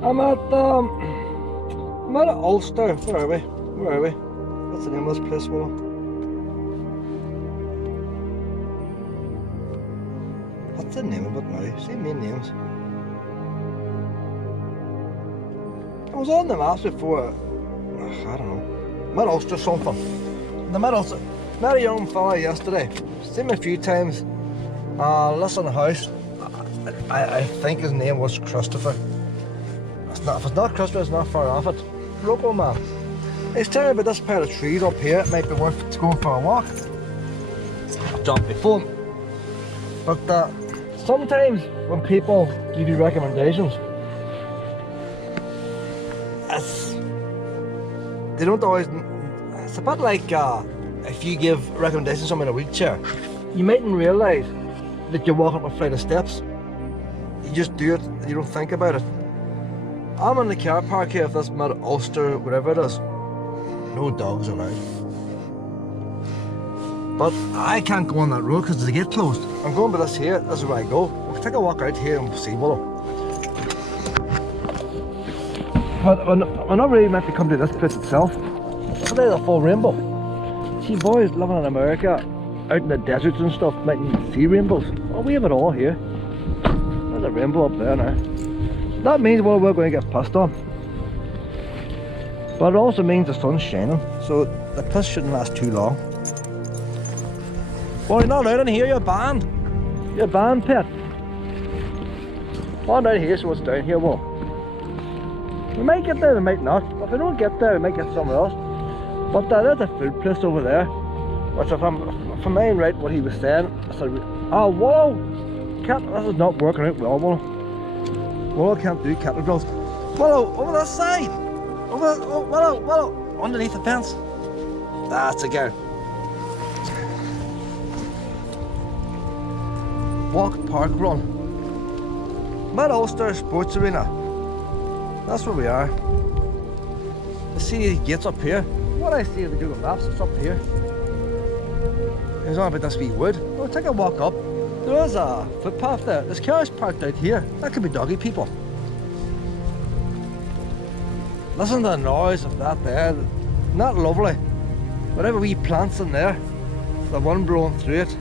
I'm at Ulster. Where are we? Where are we? What's the name of this place, Willow? What's the name of it now? Say main names. I was on the maps before. I don't know. I'm at Ulster something. I'm at Ulster. Met a young fella yesterday. Seen him a few times. Lives in the house. I think his name was Christopher. If it's not Christopher, it's not far off it. Local man. He's telling me about this pair of trees up here. It might be worth going for a walk. I've done it before. But sometimes when people give you recommendations, they don't always. It's a bit like if you give recommendations to someone in a wheelchair, you mightn't realise that you're walking up a flight of steps. You just do it and you don't think about it. I'm in the car park here of this mid Ulster, whatever it is. No dogs around. But I can't go on that road because the gate closed. I'm going by this here, this is where I go. We'll take a walk out here and we'll see Willow. But we're not really meant to come to this place itself. Look at the full rainbow. See, boys living in America, out in the deserts and stuff, mightn't even see rainbows. Oh, we have it all here. There's a rainbow up there now. That means, well, we're going to get pissed on. But it also means the sun's shining, so the piss shouldn't last too long. Well, you're not allowed in here, you're banned. You're banned, pet. Well, down here, so it's down here, well. We might get there, we might not. If we don't get there, we might get somewhere else. But there's a food place over there. Which if I'm right what he was saying, I said, oh, whoa! This is not working out well, Willow. Willow can't do cattle drills. Willow, over that side! Willow, underneath the fence. That's a girl. Walk, park, run. Mid Ulster Sports Arena. That's where we are. I see the gates up here. What I see in the Google Maps, it's up here. It's on about this wee wood. We'll take a walk up. There is a footpath there. There's cars parked out here. That could be doggy people. Listen to the noise of that there. Not lovely. Whatever wee plants in there. The wind blowing through it.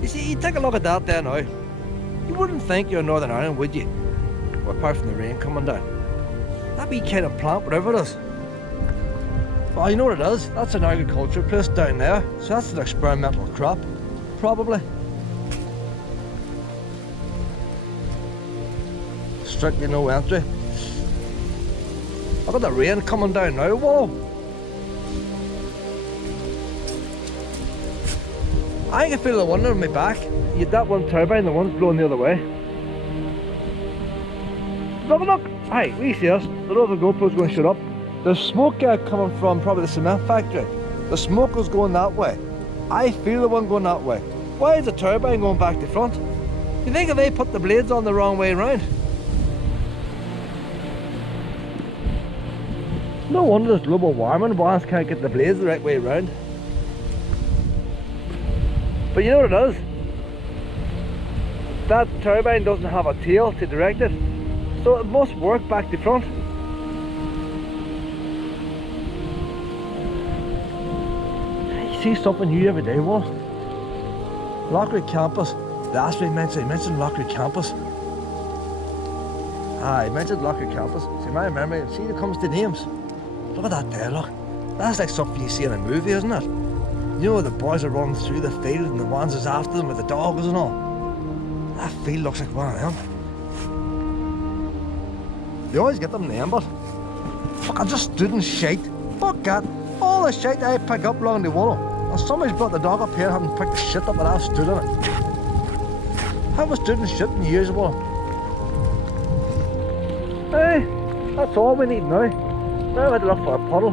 You see, you take a look at that there now. You wouldn't think you're in Northern Ireland, would you? Well, apart from the rain coming down. That wee kind of plant, whatever it is. Well, you know what it is? That's an agriculture place down there. So that's an experimental crop. Probably. Strictly no entry. Look at the rain coming down now, whoa! I can feel the wind on my back. You had that one turbine, the one's blowing the other way. Look! Hey, we see us. The other GoPro's going to shut up. There's smoke coming from probably the cement factory. The smoke was going that way. I feel the one going that way. Why is the turbine going back to front? You think if they put the blades on the wrong way around? No wonder there's global warming. Ones can't get the blades the right way around. But you know what it is? That turbine doesn't have a tail to direct it, so it must work back to front. You see something new every day, Will. Loughry campus. That's what he mentioned. He mentioned Loughry campus. He mentioned Loughry campus. See, my memory. See, it comes to names. Look at that there, look. That's like something you see in a movie, isn't it? You know, the boys are running through the field and the ones is after them with the dogs and all. That field looks like one of them. They always get them named, but fuck, I just stood in shite. Fuck that. All the shite I pick up along the wall. And somebody's brought the dog up here and haven't picked the shit up and I've stood in it. I haven't stood in shit in years, Will. Hey, that's all we need now. Now I've had to look for a puddle.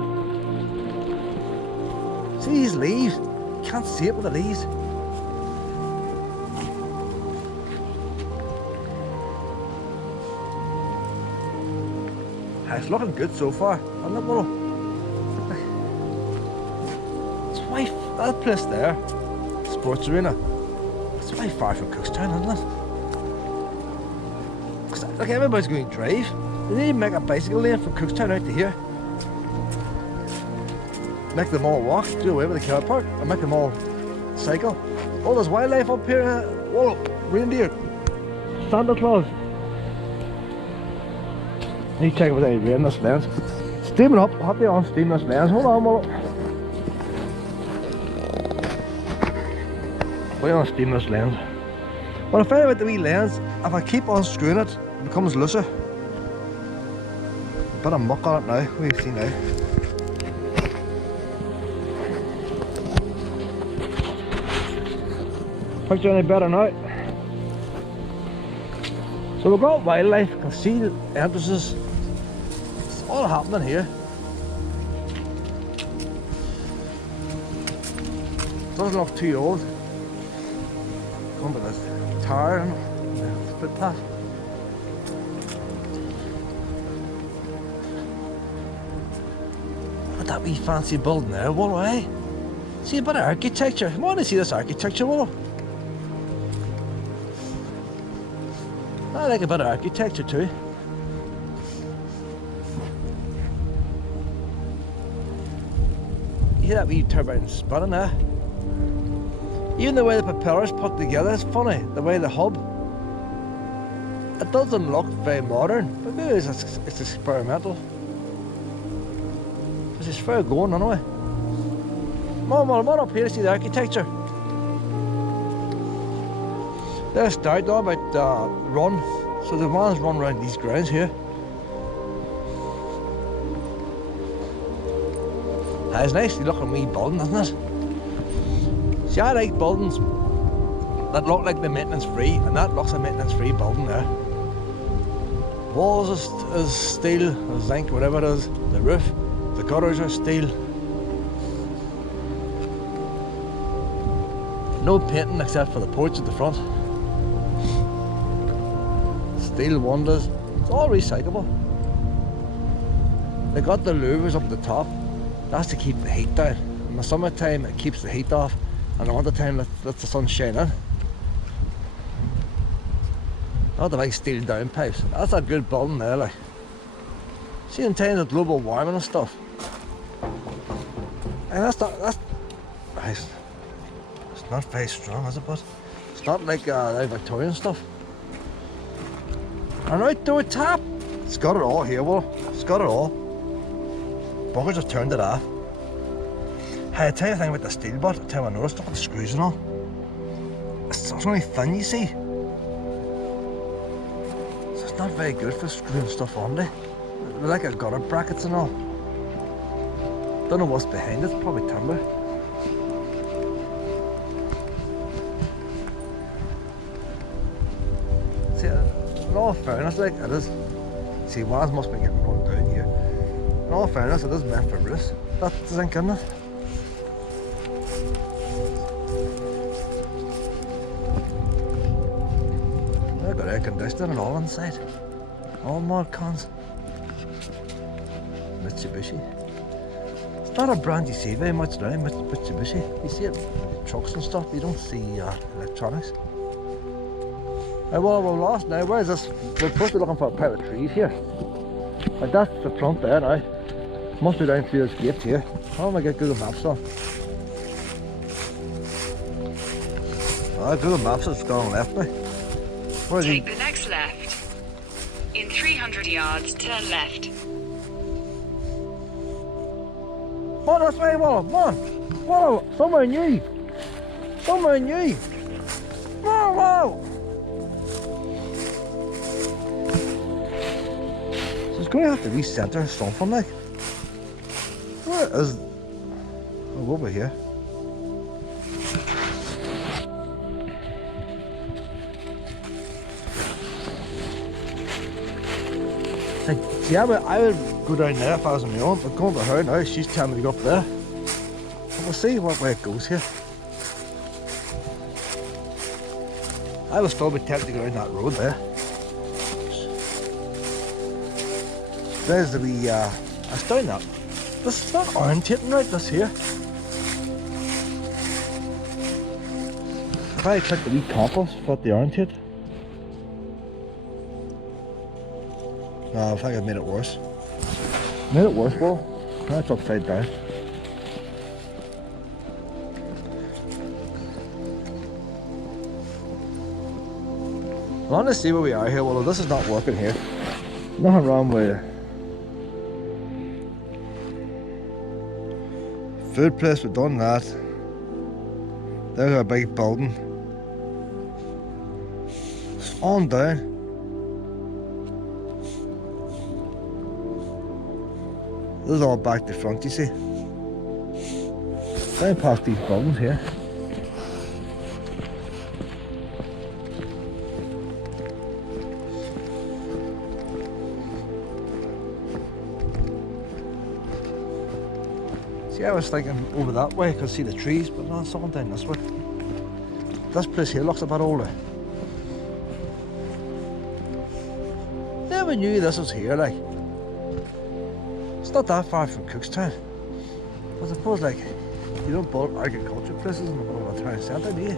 See these leaves? You can't see it with the leaves. It's looking good so far, isn't it, Willow? It's way that place there, Sports Arena. It's way far from Cookstown, isn't it? Look, everybody's going to drive. They need to make a bicycle lane from Cookstown out to here. Make them all walk, do away with the car park, and make them all cycle. Oh, there's wildlife up here. Oh, reindeer. Santa Claus. Need to check if there's any rain in this lens. Steaming up, happy on steam this lens. Hold on, well. Why on steam this lens? Well, I found out the wee lens, if I keep on screwing it, it becomes looser. A bit of muck on it now, what do you see now? Picture any better now? So we've got wildlife, concealed entrances. It's all happening here. Doesn't look too old. Come to this Tyrone, the footpath. Look at that wee fancy building there, Willow, eh? See a bit of architecture. I want to see this architecture, Willow. I like a bit of architecture too. You hear that wee turbine spinning there? Even the way the propeller's put together is funny, the way the hub. It doesn't look very modern, but maybe it's experimental. It's fair going anyway. Come on up here to see the architecture. They're started on about run, so the ones run around these grounds here. That's nicely looking wee building, isn't it? See, I like buildings that look like they're maintenance free, and that looks a maintenance free building there. Walls is steel, or zinc, whatever it is. The roof, the gutters are steel. No painting except for the porch at the front. Steel windows, it's all recyclable. They got the louvers up the top. That's to keep the heat down. In the summertime it keeps the heat off, and in the winter time lets the sun shine in. Not the big steel downpipes. That's a good building there, like. See, in times of global warming and stuff. And it's not very strong, is it? But it's not like the Victorian stuff. An outdoor tap. It's got it all here, well. It's got it all. Buggers have turned it off. Hey, I tell you a thing about the steel butt. I tell you what I noticed, look at the screws and all. It's only thin, you see. So it's not very good for screwing stuff on there. They're like a gutter brackets and all. Don't know what's behind it, probably timber. See, in all fairness, like it is. See, ones must be getting run down here. In all fairness, it is meant for roofs. That's the zinc, isn't it? They've got air conditioning and all inside. All mod cons. Mitsubishi. It's not a brand you see very much now, Mitsubishi. You see it, trucks and stuff, you don't see electronics. Well, we're lost now. Where is this? We're supposed to be looking for a pile of trees here. Like that's the front there now. Must be down through this gate here. Oh, I get Google Maps on. Google Maps has gone left now. Where is he? Take the next left. In 300 yards, turn left. Oh, that's right, Wallow. Come on. Wallow, somewhere new. Somewhere new. Wallow. So it's going to have to recenter something like. Where is? Oh, over here. Like, see, I would go down there if I was on my own, but going to her now, she's telling me to go up there. But we'll see what way it goes here. I will still be tempted to go down that road there. There's the wee, it's down that. This is not orientating right, this here. If I click the wee compass for the orientate. No, I think I made it worse. Made it worse, well. Now it's upside down. I want to see where we are here. Well, this is not working here. Nothing wrong with food place, we've done that. There's our big building. It's on down. This is all back to front, you see. Down past these buildings here. See, I was thinking over that way, I could see the trees, but no, it's all down this way. This place here looks a bit older. Never knew this was here, like. It's not that far from Cookstown. I suppose, like, you don't build agriculture places in the middle of a town centre, do you?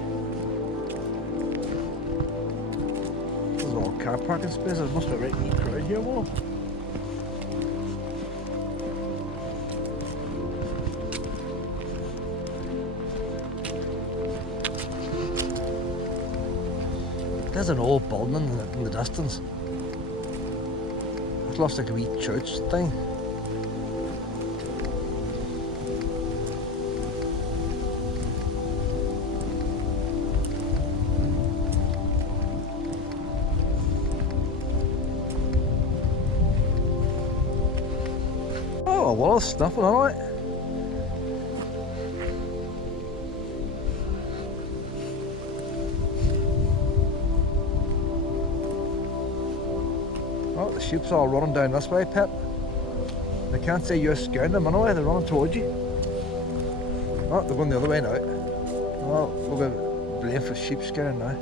This is all car parking spaces. It must be right neat crowd here, well. There's an old building in the distance. It looks like a wee church thing. Oh, well, it's snuffing on it. Oh, the sheep's all running down this way, Pet. They can't say you're scaring them anyway, they're running towards you. Oh, they're going the other way now. Oh, we'll get blamed for sheep scaring now.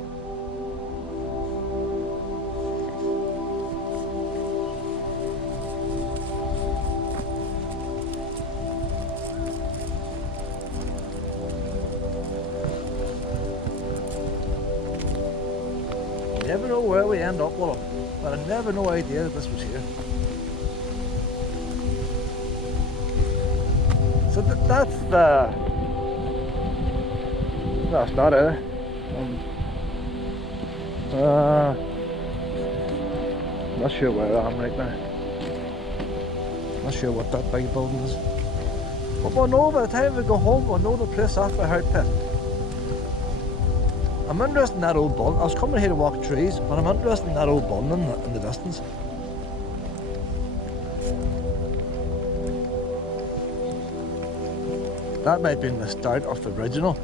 You never know where we end up with them. But I never no idea that this was here. So that's the... That's not it. Not sure where I am right now. Not sure what that big building is. But we'll know by the time we go home, we'll know the place off by heart, Pet. I'm interested in that old building. I was coming here to walk trees, but I'm interested in that old building in the distance. That might be the start of the original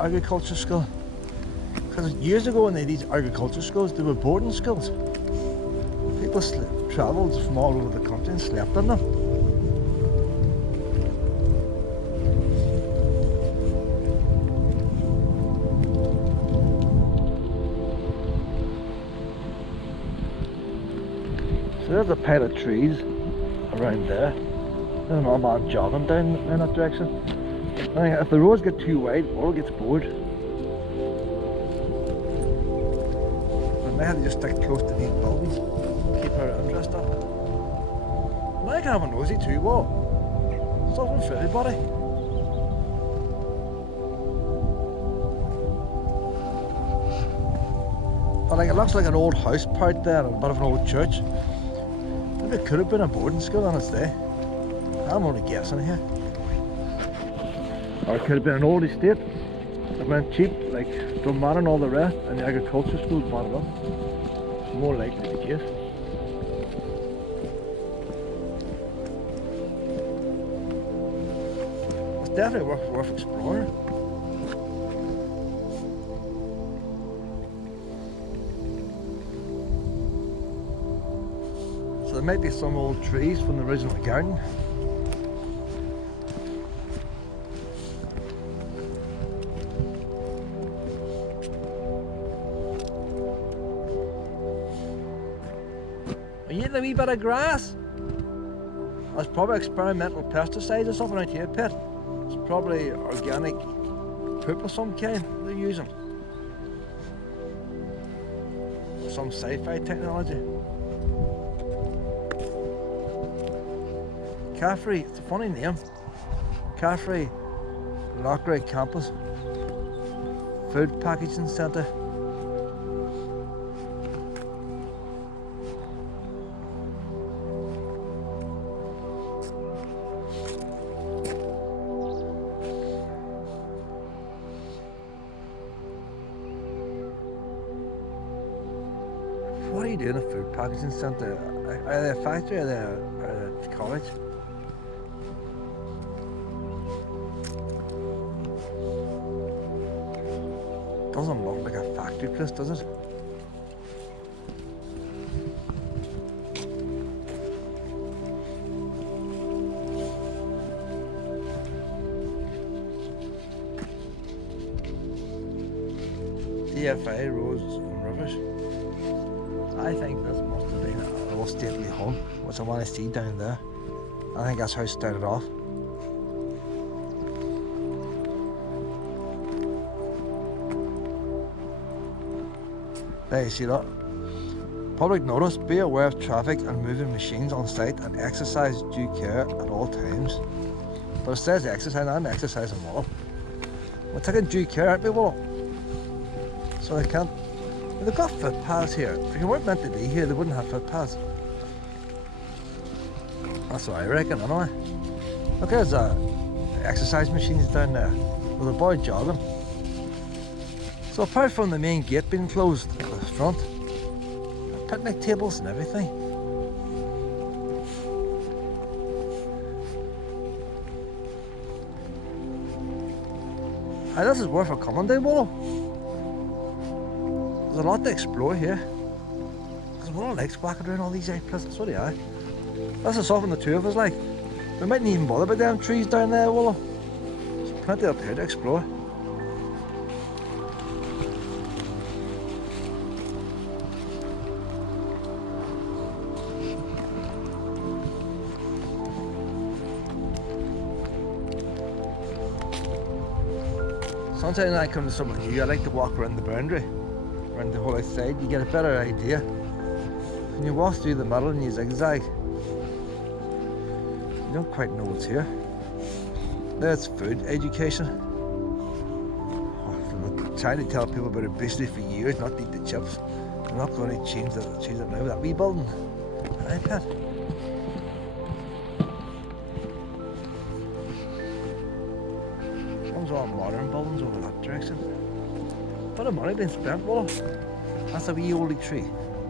agriculture school. Because years ago when they had these agriculture schools, they were boarding schools. People travelled from all over the country and slept in them. So there's a pile of trees around there. There's an old man jogging down in that direction. I think if the roads get too wide, all gets bored. I may have to just stick close to these buildings, keep our interest up. And I can have a nosy too, what? Something for everybody. But like, it looks like an old house part there and a bit of an old church. Maybe it could have been a boarding school on its day. I'm only guessing here. Or it could have been an old estate that went cheap, like Dunman and all the rest, and the agriculture schools bought it up. More likely the case. It's definitely worth exploring. So there might be some old trees from the original garden. Are you eating a wee bit of grass? That's probably experimental pesticides or something out here, Pet. It's probably organic poop of some kind they're using. Some sci-fi technology. CAFRE, it's a funny name. CAFRE Loughry Campus Food Packaging Centre. What are you doing in a food packaging centre? Are they a factory or are they a college? Doesn't look like a factory place, does it? DFI Roads and Rivers. I think this must have been an old stately home, which I want to see down there. I think that's how it started off. There you see that. Public notice, be aware of traffic and moving machines on site and exercise due care at all times. But it says exercise, I'm exercising well. We're taking due care, aren't we, Willow? So they can't. They've got footpaths here. If you weren't meant to be here, they wouldn't have footpaths. That's what I reckon, anyway. Look, there's exercise machines down there with a boy jogging. So apart from the main gate being closed at the front, picnic tables and everything. Hey, this is worth a coming day, Willow. There's a lot to explore here. There's a lot of legs whacking around all these places, so do I. This is something the two of us like. We mightn't even bother about them trees down there, Willow. There's plenty up here to explore. Sometimes when I come to somewhere new, I like to walk around the boundary, around the whole outside. You get a better idea. When you walk through the middle and you zigzag, you don't quite know what's here. There's food education. I've been trying to tell people about obesity for years, not to eat the chips. I'm not going to change it now with that wee building. An iPad. All modern buildings over that direction. But the money been spent, Willow. That's a wee oldie tree.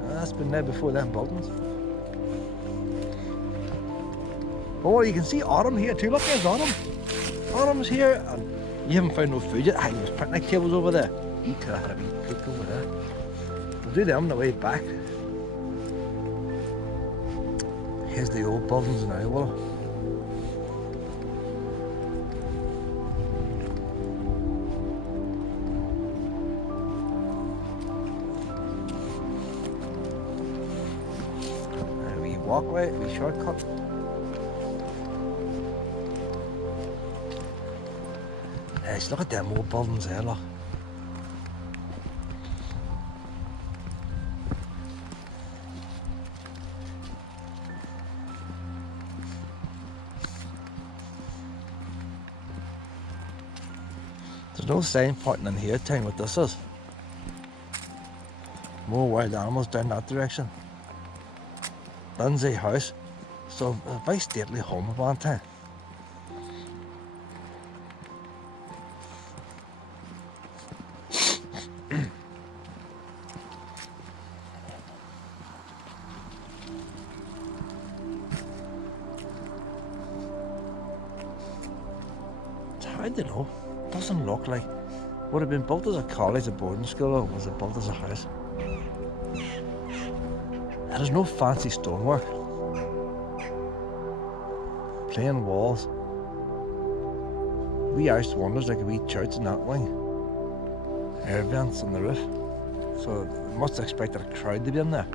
That's been there before them buildings. But well, you can see autumn here too. Look, there's autumn. Autumn's here, and you haven't found no food yet. There's picnic tables over there. You could have had a wee cook over there. We'll do them on the way back. Here's the old buildings now, Willow. Walkway, we shortcut. Yes, look at them old buildings there, look. There's no sign pointing in here telling what this is. More wild animals down that direction. Lindsay House, so a very stately home at one time. It's hard to know. It doesn't look like. Would it have been built as a college, a boarding school, or was it built as a house? There's no fancy stonework. Plain walls. Wee house wonders like a wee church in that wing. Air vents on the roof. So they must have expected a crowd to be in there.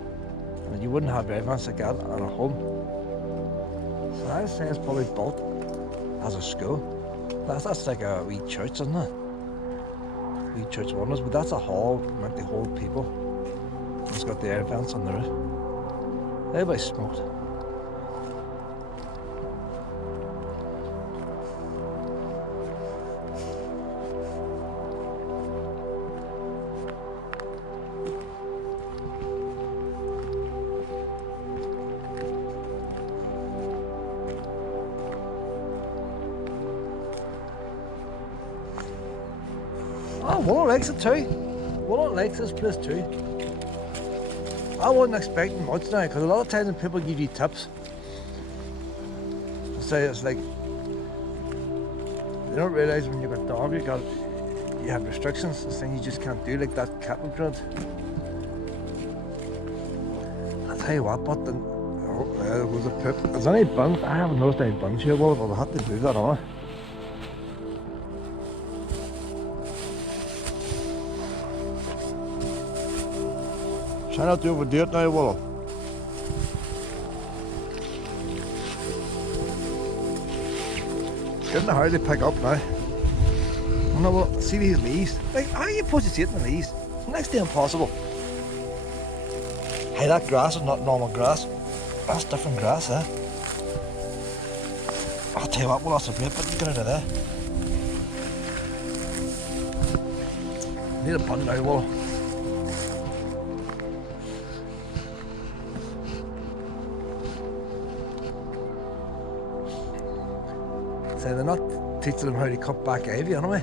And you wouldn't have air vents like that at a home. So I'd say it's probably built as a school. That's like a wee church, isn't it? Wee church wonders, but that's a hall meant to hold people. It's got the air vents on the roof. Everybody smoked. Willow likes it too. Willow likes this place too. I wasn't expecting much now, because a lot of times when people give you tips, they say it's like, they don't realise when you've got dog, you have restrictions, this thing you just can't do, like that cattle prod. I'll tell you what, but then, oh, there was a poop. There's any buns, I haven't noticed any buns here, well, I'll have to do that on it. Try not to overdo it now, Willow. It's getting hard to pick up now. Oh no, well, see these leaves? Like, how are you supposed to see it in the leaves? It's next to impossible. Hey, that grass is not normal grass. That's different grass, eh? I'll tell you what, well, that's a great bit to get out of there. Need a bun now, Willow. So they're not teaching them how to cut back ivy anyway.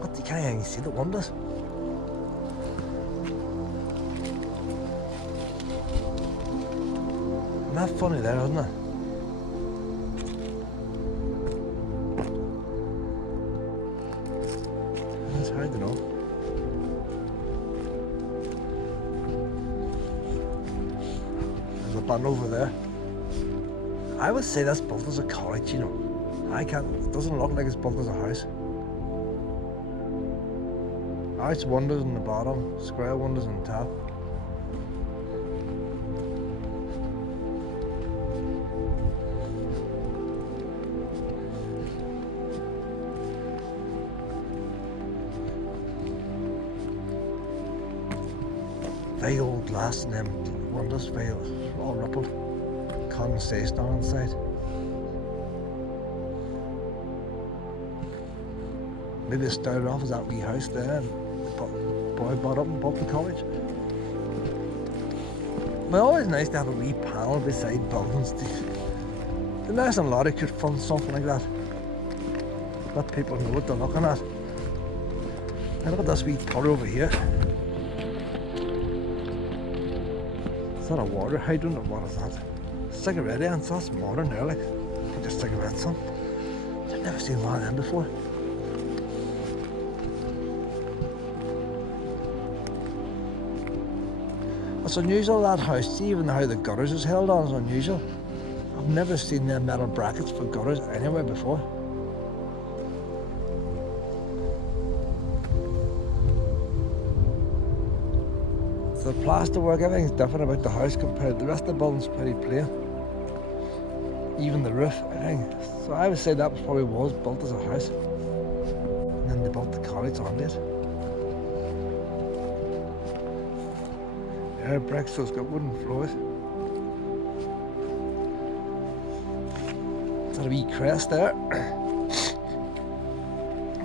But you can't even see the wonders. Isn't that funny there, isn't it? It's hard to know. There's a bun over there. I would say that's built as a cottage, you know. It doesn't look like it's built as a house. Arch windows on the bottom, square windows on top. Very old glass and them windows, very all rippled. Condensation on inside. Maybe it started off as that wee house there and the boy bought up and bought the cottage. But always nice to have a wee panel beside buildings. The nice and lottery could fund something like that. Let people know what they're looking at. And look at this wee pot over here. Is that a water hydrant or what is that? Cigarette ends, that's modern there, like. Put your cigarettes on. I've never seen one of them before. It's unusual, that house, see even how the gutters is held on is unusual. I've never seen them metal brackets for gutters anywhere before. So the plasterwork, everything's different about the house compared to the rest of the building's pretty plain. Even the roof, everything. So I would say that probably was built as a house. And then they built the cottage on it. Air bricks, so it's got wooden floors. It's got a wee crest there.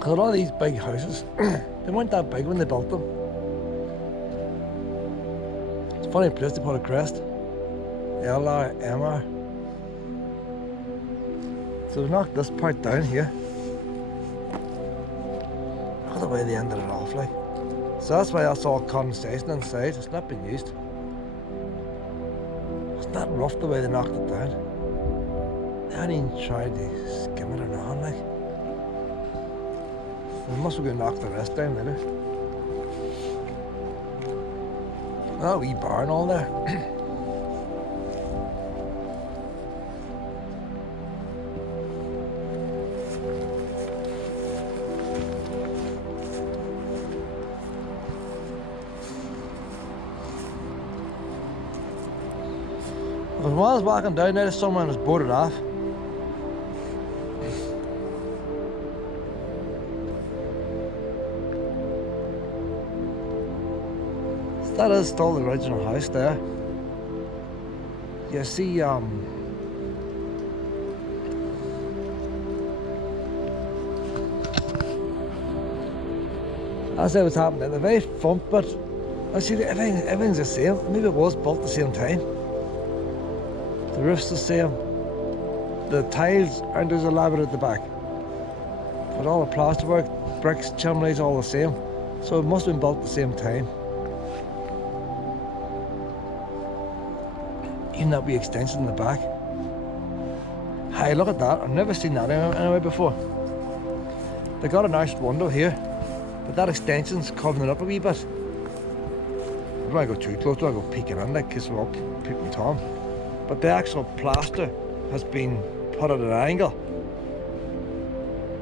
A lot of these big houses, they weren't that big when they built them. It's a funny place to put a crest. LR, MR. So we've knocked this part down here. Look at the way they ended it off like. So that's why that's all condensation inside, it's not been used. It's not rough the way they knocked it down. They hadn't even tried to skim it or nothing like. They must have going to knock the rest down later. Oh, wee barn all there. When I was walking down there, someone was boarded off. So that is still the original house there. You see, that's what's happening. The very front bit, I see everything's the same. Maybe it was built at the same time. The roof's the same. The tiles aren't as elaborate at the back. But all the plasterwork, bricks, chimneys, all the same. So it must have been built at the same time. Even that wee extension in the back. Hey, look at that. I've never seen that anywhere before. They got an arched window here, but that extension's covering it up a wee bit. I don't want to go too close, I don't want to go peeking in like, because we're all peeping Tom. But the actual plaster has been put at an angle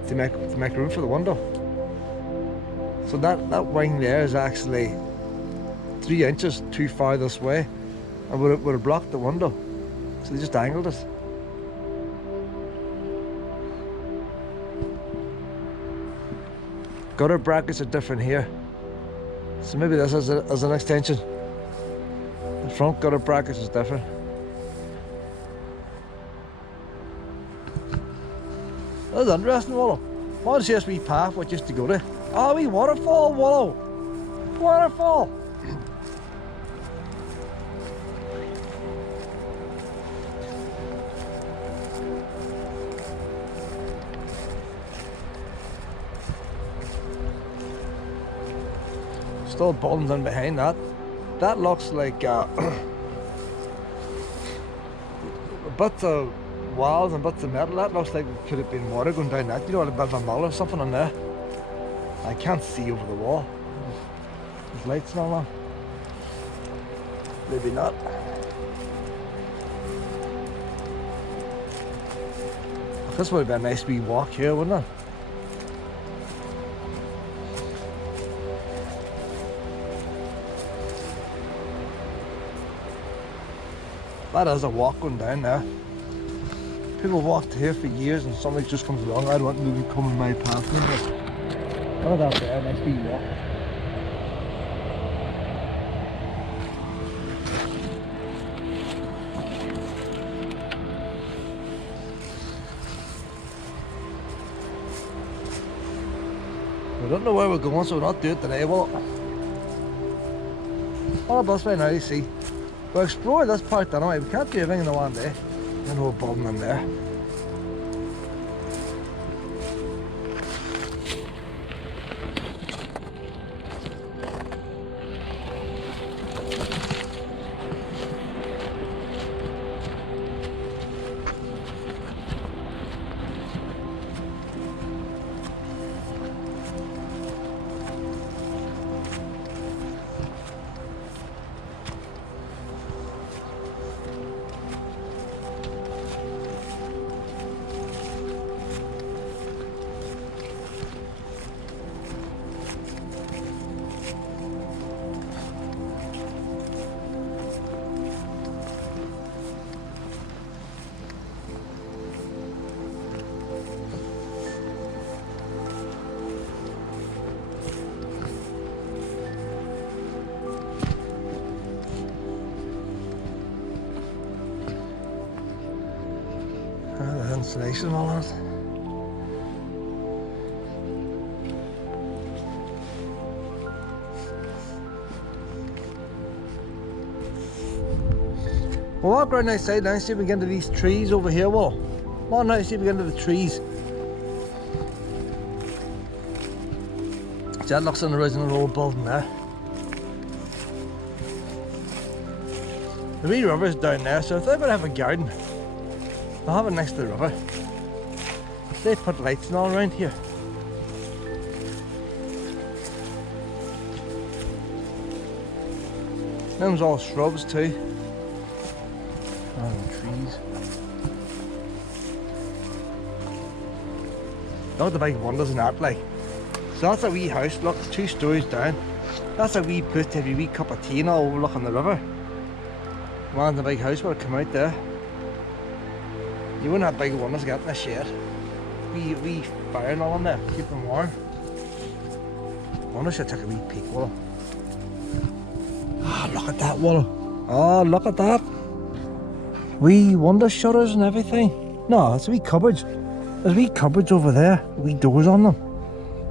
to make room for the window. So that wing there is actually 3 inches too far this way, and would have blocked the window. So they just angled it. Gutter brackets are different here, so maybe this is an extension. The front gutter brackets is different. That's interesting, Wallow. What is this wee path what used to go to? Oh, wee waterfall, Wallow! Waterfall! Still buildings in behind that. That looks like a bit of walls and bits of metal. That looks like it could have been water going down that. You know, a bit of a mill or something in there. I can't see over the wall. There's lights and all that. Maybe not. This would have been a nice wee walk here, wouldn't it? That is a walk going down there. People walked here for years and somebody just comes along. I don't want them to come in my path. Look at that there, nice wee walk. We don't know where we're going, so we're not doing it today, will it? All the bus right now, you see. We'll explore this part anyway. We can't do everything in the one day. There's no building in there. The insulation and all that. We'll walk around outside now and see if we can get into these trees over here, Will. Come on now, see if we can get into the trees. So that looks like an original old building there. The wee river's down there, so if they're going to have a garden, they'll have it next to the river. They put lights and all around here. Them's all shrubs too. And trees. Look at the big windows in that, like. So that's a wee house, look, 2 stories down. That's a wee booth to have a wee cup of tea and all overlooking the river. Man, the big house would have come out there. You wouldn't have big windows getting a shed. Wee fire and all in there, keep them warm. I wonder if I take a wee peek, Willow. Ah, look at that, Willow. Oh, look at that. Wee window shutters and everything. No, it's a wee cupboards. There's wee cupboards over there, wee doors on them.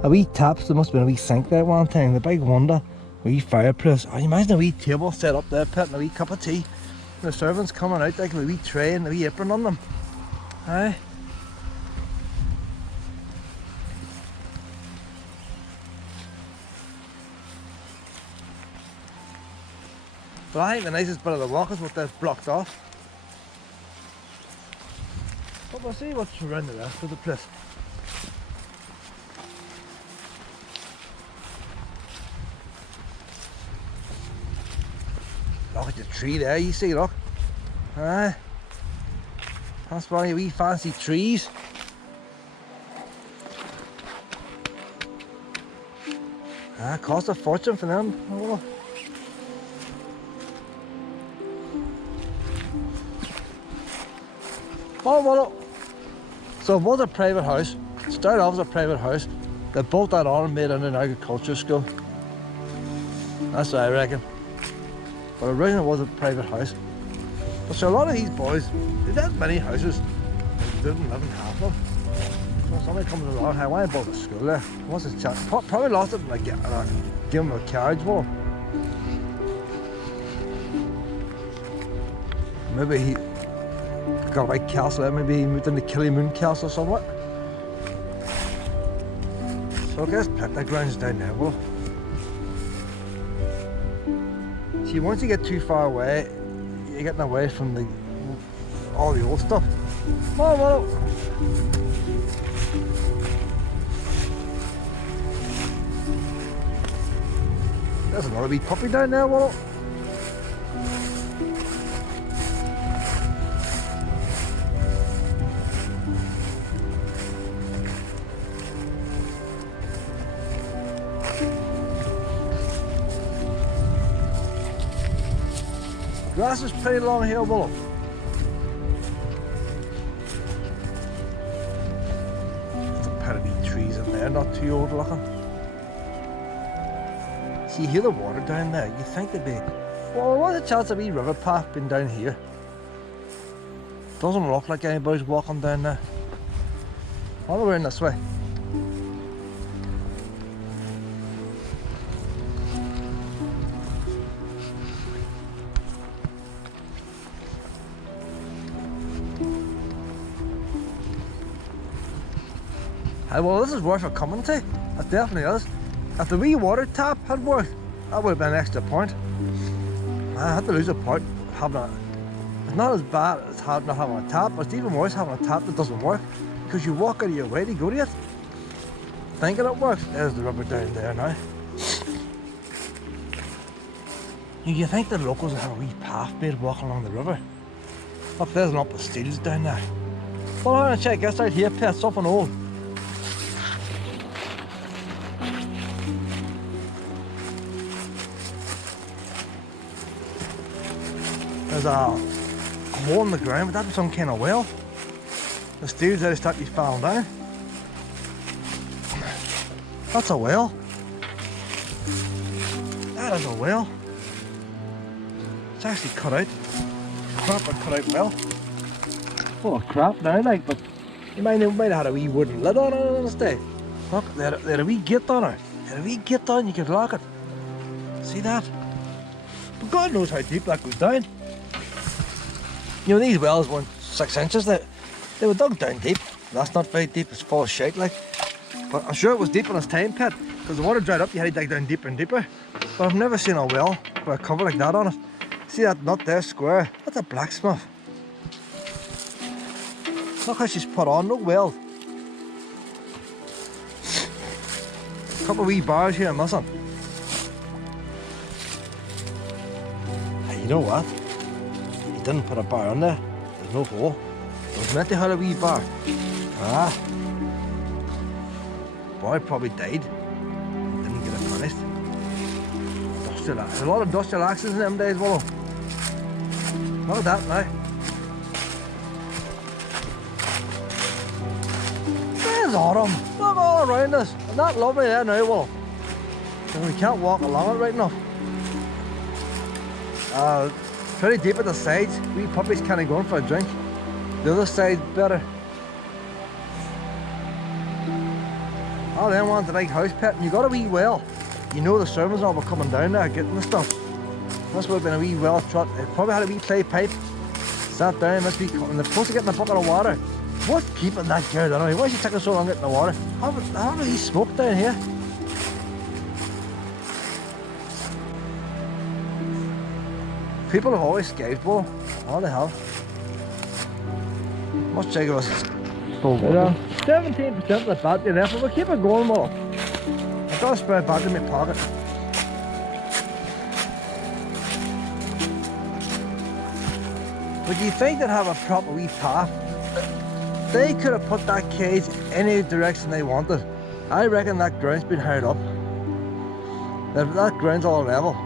A wee taps, there must have been a wee sink there one time. The big window, wee fireplace. Oh, you imagine a wee table set up there, putting a wee cup of tea. And the servants coming out like with a wee tray and a wee apron on them. Aye. But I think the nicest bit of the walk is what they've blocked off. But we'll see what's around the rest of the place. Look at the tree there, you see, look. Aye. That's one of your wee fancy trees. Ah, cost a fortune for them. Oh. Oh, well, so it was a private house. It started off as a private house. They built that on and made it an agriculture school. That's what I reckon. But originally it was a private house. But so a lot of these boys, they had many houses, they didn't live in half of them. So somebody comes along, hey, why build a school there? What's his chance? Probably lost it, like, give him a carriage wall. Maybe he got a white castle there, maybe he moved into Killymoon Castle somewhat. So I guess the ground's down there, well. See, once you get too far away, you're getting away from all the old stuff. Oh, well. There's another wee puppy down there, well. Grass is pretty long here, Willow. There's a pair of wee trees in there, not too old looking. See, you hear the water down there, you think there'd be... Well, what's the chance of a wee river path being down here? Doesn't look like anybody's walking down there. All the way in this way. Well, this is worth a coming to. It definitely is. If the wee water tap had worked, that would have been an extra point. I had to lose a point having a... It's not as bad as not having a tap, but it's even worse having a tap that doesn't work, because you walk out of your way to go to it, thinking it works. There's the river down there now. You think the locals would have a wee path made walking along the river? Look, there's an up of steels down there. Well, I'm gonna check this out here, pet, something old. There's a hole in the ground, but that's some kind of well. The steels there start to fall down. That's a well. That is a well. It's actually cut out. Proper cut out well. Full of crap now, like, but you might have had a wee wooden lid on it instead. Look, they had a wee gate on it. They had a wee gate on, you could lock it. See that? But God knows how deep that goes down. You know, these wells weren't 6 inches, they were dug down deep. That's not very deep, it's full of shite, like. But I'm sure it was deep in its time, pet, because the water dried up, you had to dig down deeper and deeper. But I've never seen a well with a cover like that on it. See that nut there, square? That's a blacksmith. Look how she's put on, no well. A couple of wee bars here missing. Hey, you know what? He didn't put a bar on there. There's no hole. It was meant to have a wee bar. Ah. Boy probably died. Didn't get it finished. There's a lot of industrial accidents in them days, Willow. Look at that now. There's autumn. Look all around us. Isn't that lovely there now, Willow? And we can't walk along it right enough. Pretty deep at the sides. Wee puppies can't go in for a drink. The other side's better. Oh, then one's a big house, pet, and you got a wee well. You know the servants all were coming down there getting the stuff. This would have been a wee well trot. It probably had a wee clay pipe. Sat down, must be, and they're supposed to get in a bucket of water. What's keeping that girl down? Why is she taking so long getting the water? How do these smoke down here? People have always skived wool. Oh, they have. Must check us. Still working. 17% of the battery left, but we'll keep it going more. I've got a spare battery in my pocket. But do you think they'd have a proper wee path? They could have put that cage any direction they wanted. I reckon that ground's been held up. That ground's all level.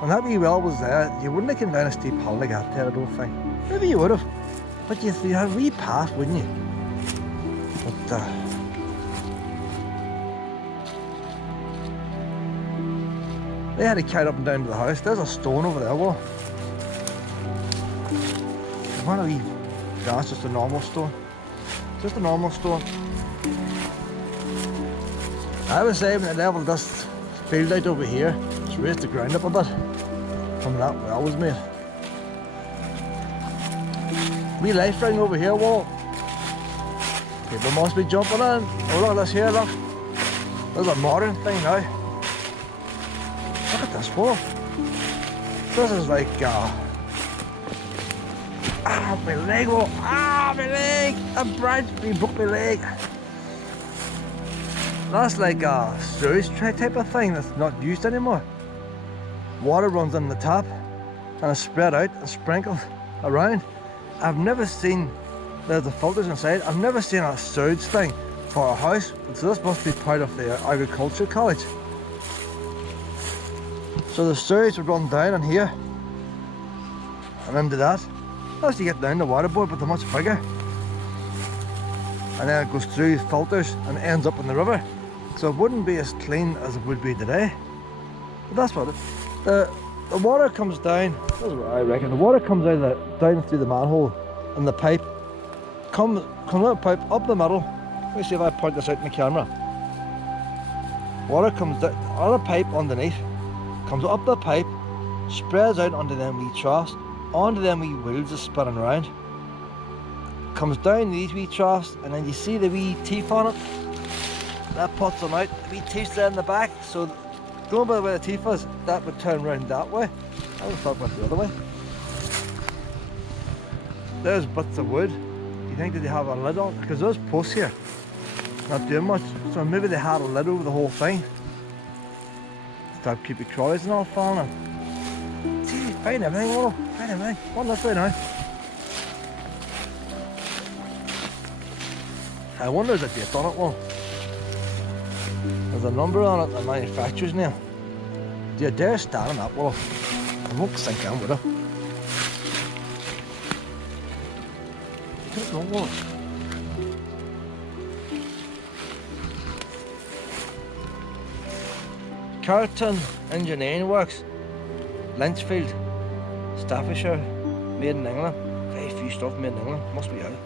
When that wee well was there, you wouldn't have come down a steep hill like that there, I don't think. Maybe you would have. But you had a wee path, wouldn't you? But they had to carry up and down to the house. There's a stone over there, well. One of these, that's just a normal stone. Just a normal stone. I was saying the level of this field out over here, it's raised the ground up a bit from that well was made. Wee life ring over here, wall. People must be jumping in. Oh, look at this here, look. There's a modern thing now. Look at this wall. This is like, my leg, oh, my leg! A branch, we broke my leg. That's like a sewage type of thing that's not used anymore. Water runs in the tap and it's spread out and sprinkled around. I've never seen, there's the filters inside, I've never seen a sewage thing for a house, so this must be part of the agriculture college. So the sewage would run down in here and into that. As you get down the water board, but they're much bigger. And then it goes through filters and ends up in the river. So it wouldn't be as clean as it would be today. But that's what it, the water comes down, that's what I reckon. The water comes out down through the manhole and the pipe. Comes out the pipe up the middle. Let me see if I point this out in the camera. Water comes down on the pipe underneath, comes up the pipe, spreads out onto them wee troughs, onto them wee wheels that's spinning around, comes down these wee troughs, and then you see the wee teeth on it. That puts them out. The wee teeth's there in the back, so going by the way the teeth is, that would turn around that way. I would have thought went the other way. There's bits of wood. You think that they have a lid on? Because those posts here, not doing much. So maybe they had a lid over the whole thing. Stop creepy crawlies and all falling in. See, find everything, Willow. Find everything. One this way now. I wonder if they've done it well. There's a number on it, the manufacturer's name. Do you dare stand on that, Willow? I won't sink in with it. Don't know, Willow. Carlton Engineering Works, Lynchfield, Staffordshire, made in England. Very few stuff made in England, must be out.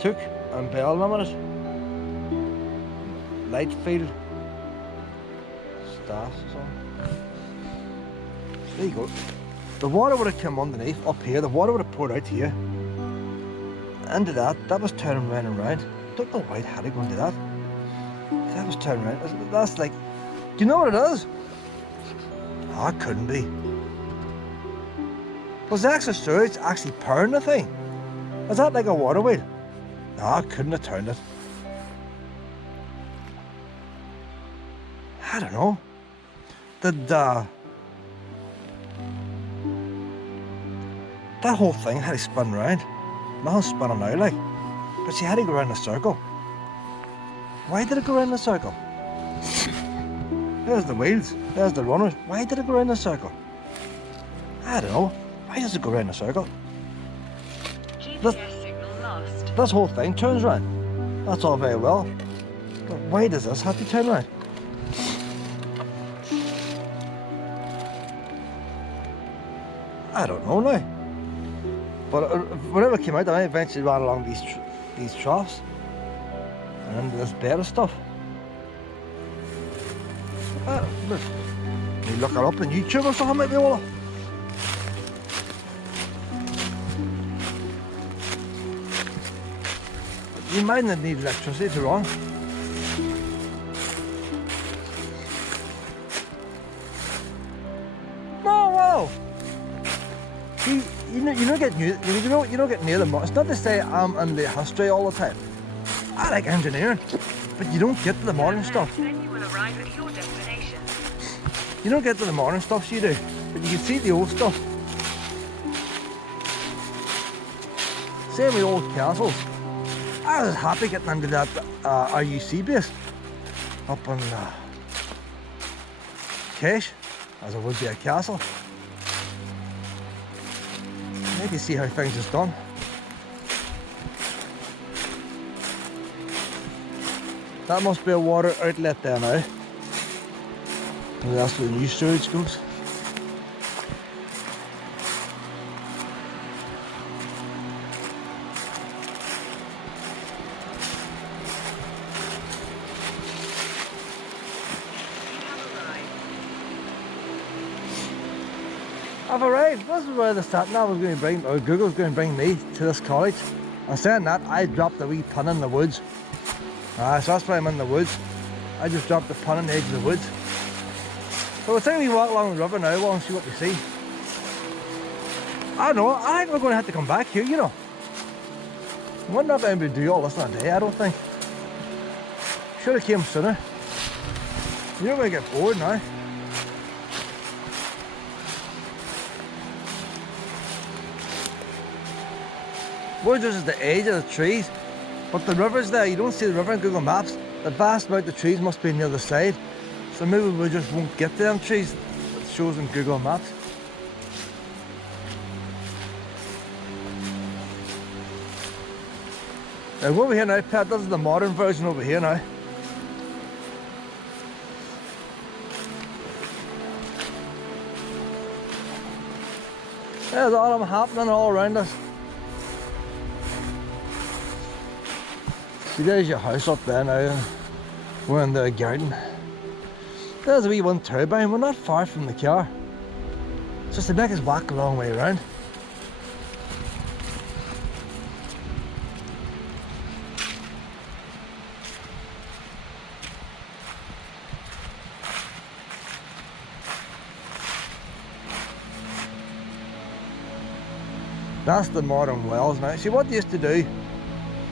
Took and Bell Limited, Lightfield, Staffs or something. There you go. The water would have come underneath, up here, the water would have poured out here. Into that was turning round and round. Don't know why it had to go into that. That was turning around. That's like, do you know what it is? Oh, it couldn't be. Was the extra storage actually powering the thing? Is that like a water wheel? No, I couldn't have turned it. I don't know. Did that whole thing had to spin around? Nothing's spinning now, like. But she had to go around in a circle. Why did it go around in a circle? There's the wheels, there's the runners. Why did it go around in a circle? I don't know. Why does it go around in a circle? This whole thing turns around. That's all very well. But why does this have to turn around? I don't know now. But whenever it came out, I eventually ran along these troughs and into this bed of stuff. You look it up on YouTube or something, maybe, Ola. You might not need electricity to run. See, you don't get near the modern. It's not to say I'm in the history all the time. I like engineering, but you don't get to the modern stuff. Then you will arrive at your destination. You don't get to the modern stuff, so you do, but you can see the old stuff. Same with old castles. I was happy getting into that RUC base up on Cache, as it would be a castle. You can see how things is done. That must be a water outlet there now. And that's where the new sewage goes. I've arrived. This is where the sat nav was going to bring, or Google's going to bring me to this college. And saying that, I dropped a wee pin in the woods. So that's why I'm in the woods. I just dropped the pin on the edge of the woods. So we'll take we walk along the river now, we'll see what we see. I don't know, I think we're going to have to come back here, you know. We wouldn't have anybody do all this in a day, I don't think. Should have came sooner. You're going to get bored now. We're just at the edge of the trees, but the river's there. You don't see the river in Google Maps. The vast amount of trees must be on the other side, so maybe we just won't get to them trees. It shows in Google Maps. Now over here now, Pat, this is the modern version over here now. There's all of them happening all around us. See, there's your house up there now. We're in the garden. There's a wee wind turbine. We're not far from the car. It's just to make us walk a long way around. That's the modern wells now. See, what they used to do,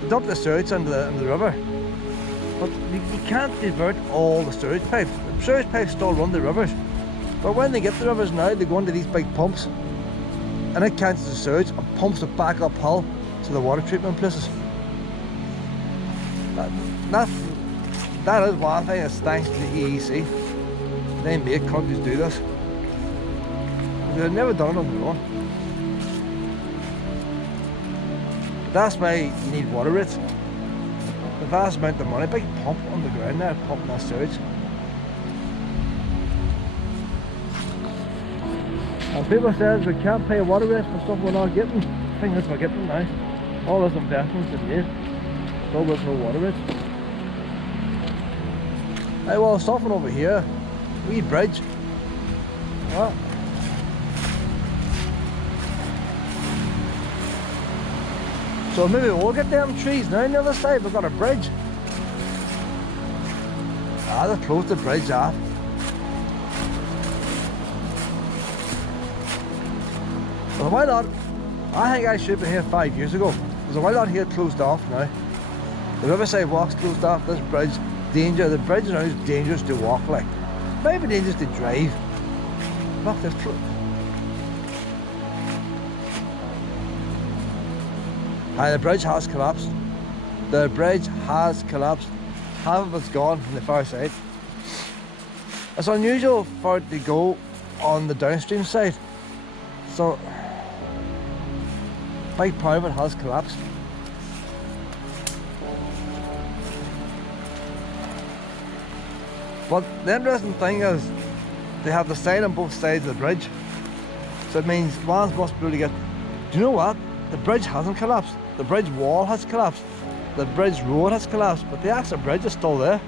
dump the sewage into the river, but you can't divert all the sewage pipes. The sewage pipes still run the rivers, but when they get the rivers now, they go into these big pumps, and it catches the sewage and pumps it back uphill to the water treatment places. That is one thing that's thanks to the EEC. They make countries do this. They've never done it on their own. That's why you need water rates. The vast amount of money, big pump on the ground there, pumping that sewage. And people says we can't pay water rates for stuff we're not getting. I think that's what we're getting now. All those investments in made, still with no water rates. Hey, well, something over here, wee bridge. What? So maybe we'll get them trees now on the other side. We've got a bridge. They've closed the bridge off. Well, why not? I think I should have been here 5 years ago. There's a while out here closed off now. The Riverside Walk's closed off. This bridge, danger. The bridge now is dangerous to walk like. Maybe dangerous to drive. Look, there's the bridge has collapsed. The bridge has collapsed. Half of it's gone from the far side. It's unusual for it to go on the downstream side. So, a big part of it has collapsed. But the interesting thing is, they have the sign on both sides of the bridge. So it means ones must be able to get. Do you know what? The bridge hasn't collapsed. The bridge wall has collapsed. The bridge road has collapsed, but the actual bridge is still there.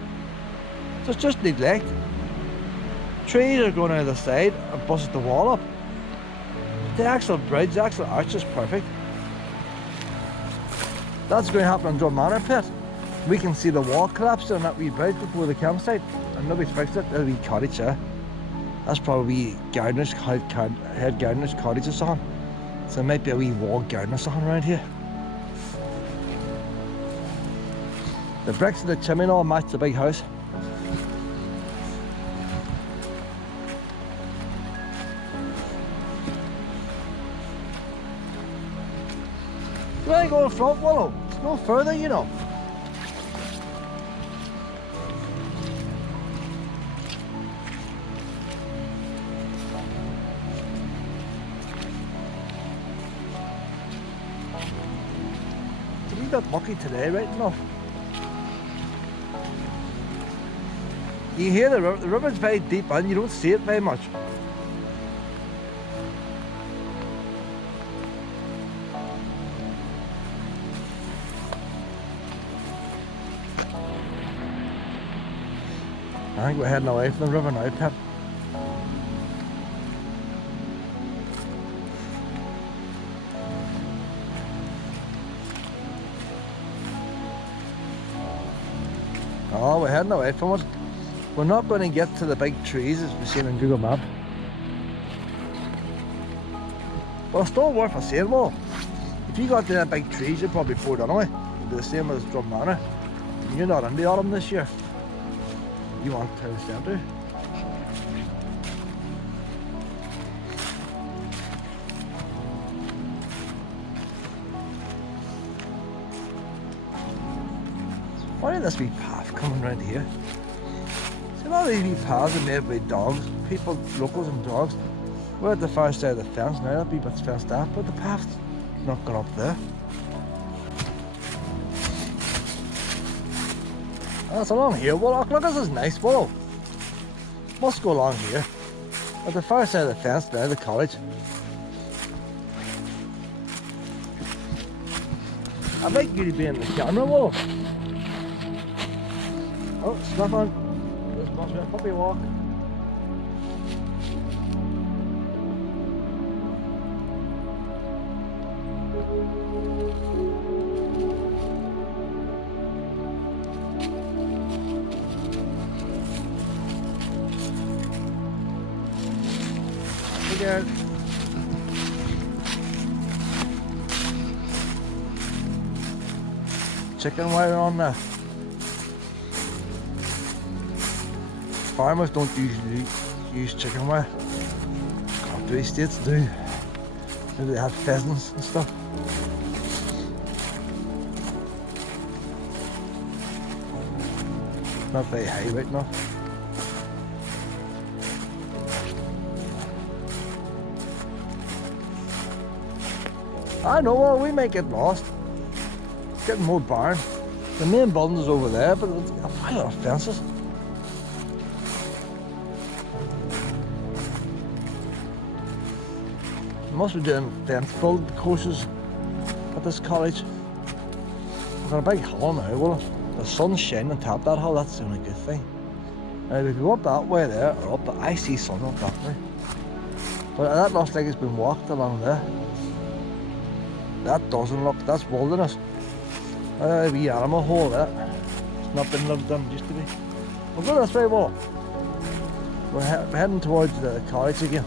So it's just neglect. Trees are going out of the side and busted the wall up. The actual bridge, the actual arch is perfect. That's going to happen on Drum Manor Pit. We can see the wall collapsing on that wee bridge before the campsite, and nobody's fixed it. There's a wee cottage there. That's probably head gardener's cottage or something. So there might be a wee walled garden or something around here. The bricks of the chimney all match the big house. Where you going front, Willow? It's no further, you know. We got lucky today, right enough. You hear the river's very deep and you don't see it very much. I think we're heading away from the river now, Pep. Oh, we're heading away from it. We're not going to get to the big trees as we've seen on Google Map. Well, it's still worth a saying, well, if you got to the big trees, you're probably bored anyway. It'll be the same as Drum Manor. And you're not in the autumn this year. You want town centre. Why did this wee path coming around here? See, a lot of these wee paths are made by dogs, people, locals and dogs. We're at the far side of the fence now, that wee bit's fenced off, but the path's not gone up there. That's along here. Well, look, this is nice. Whoa. Must go along here. At the far side of the fence there, the college. I'd like you to be in the camera, whoa. Oh, stuff on. This must be a puppy walk. Again. Chicken wire on there. Farmers don't usually use chicken wire. Country states do. Maybe they have pheasants and stuff. Not very high right now. I know, well, we might get lost. It's getting more barn. The main building is over there, but it's a pile of fences. They must be doing fence build courses at this college. We've got a big hill now, well, the sun's shining on top of that hill, that's the only good thing. Now, if you go up that way there, or up, I see sun up that way. But that looks like it's been walked along there. That doesn't look, that's wilderness. A wee animal hole there. It's not been lived in, it used to be. We'll go this way, well. We're heading towards the college again.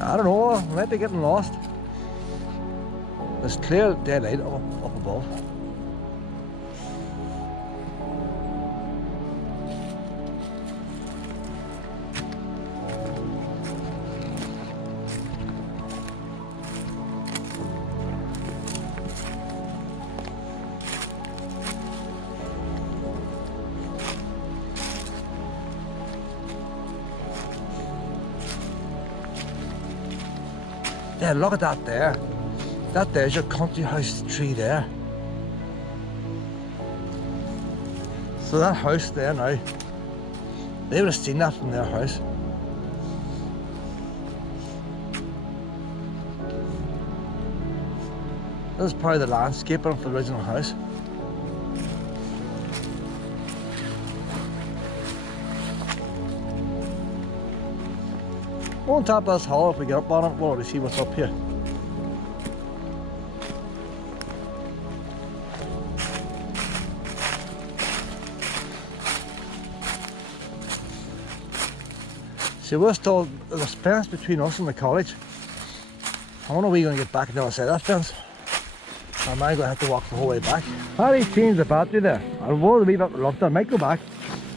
I don't know, we might be getting lost. There's clear daylight up above. Yeah, look at that there. That there's your country house tree there. So that house there now, they would have seen that from their house. This is part of the landscaping for the original house. Go on top of this hill if we get up on it, we'll already see what's up here. See, we're still, there's a fence between us and the college. I wonder if we're going to get back to the other side of that fence. Or am I going to have to walk the whole way back? How do you change the battery there? I'll roll the wee bit left there, I might go back.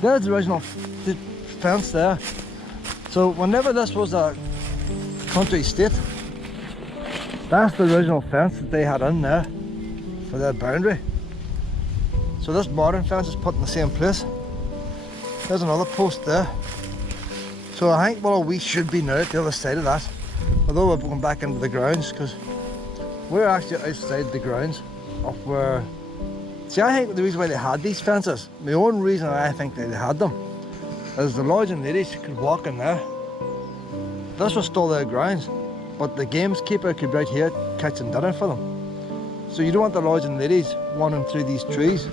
There's the original fence there. So whenever this was a country estate, that's the original fence that they had in there for their boundary. So this modern fence is put in the same place. There's another post there. So I think, well, we should be now at the other side of that. Although we're going back into the grounds, because we're actually outside the grounds of where... See, I think the reason why they had these fences, the only reason I think they had them, is the lodging ladies could walk in there. This was still their grounds, but the gameskeeper could be out here catching dinner for them. So you don't want the lodging ladies wandering through these trees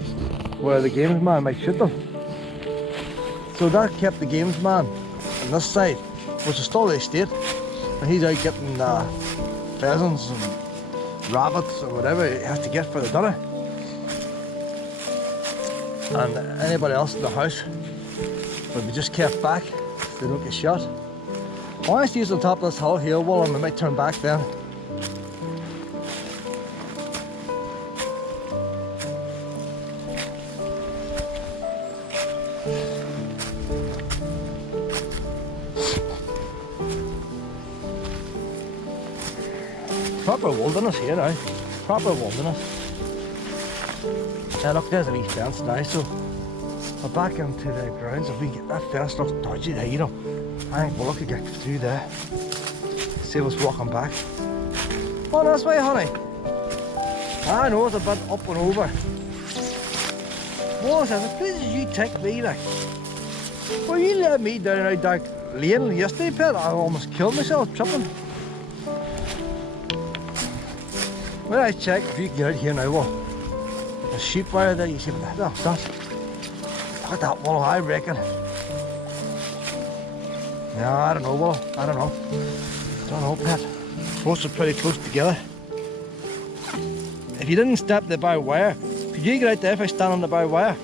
where the gamesman might shoot them. So that kept the gamesman on this side, which is still the estate, and he's out getting pheasants and rabbits or whatever he has to get for the dinner. And anybody else in the house would be just kept back so they don't get shot. I want to use the top of this hill here, well, and we might turn back then. Proper wilderness here now, proper wilderness. Yeah, look, there's a wee fence now, so we're back into the grounds. If we get that fence looks dodgy there, you know. I think we'll look to get through there. Save us walking back. Oh, this way, honey. I know it's a bit up and over. What was that? The places you take me, like. Well, you let me down out that lane yesterday, Pet. I almost killed myself tripping. Well, I check if you can get out here now, well. The sheep wire there, you see what that's that. Look at that wall, I reckon. No, I don't know, Willow. I don't know. I don't know, Pet. Both are pretty close together. If you didn't step the barbed wire, could you get out there if I stand on the barbed wire?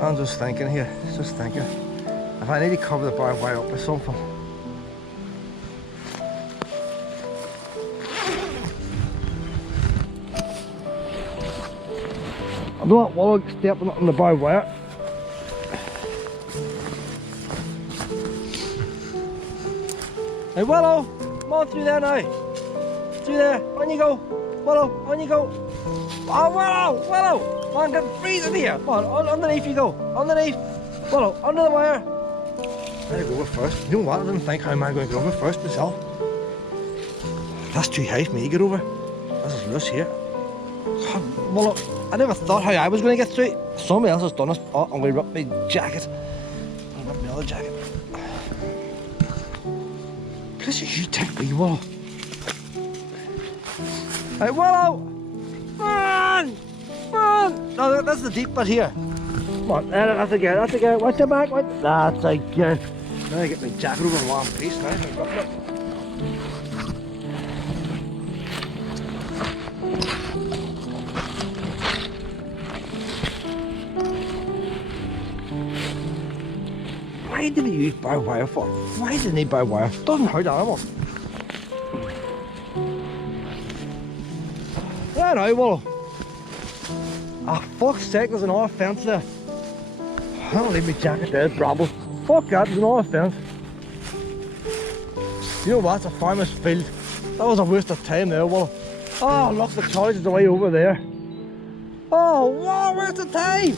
I'm just thinking here, just thinking. If I need to cover the barbed wire up with something. I don't want Willow stepping up on the barbed wire. Hey Willow, come on through there now. Through there, on you go. Willow, on you go. Oh Willow, Willow! Come on, get freezing here. Come on, underneath you go. Underneath. Willow, under the wire. I'm gonna go over first. You know what? I didn't think how am I going to get over first myself. That's too high for me to get over. This is loose here. Well, I never thought how I was going to get through it. Somebody else has done this. Oh, I'm going to rip my jacket. I'm going to rip my other jacket. This is you take me, Willow. Hey, Willow! Run! Run! No, that's the deep bit here. Come on, that's again, that's again. Watch your back, watch. That's again. Now I get my jacket over in one piece now. Why did he use barbed wire for? Why did he need barbed wire? Doesn't hurt animals. There now, Willow. Ah, fuck's sake, there's another fence there. I'll leave my jacket there, bravo. Fuck that, there's another fence. You know what, it's a farmer's field. That was a waste of time there, Willow. Oh, look, the college is the way over there. Oh, wow, where's the time?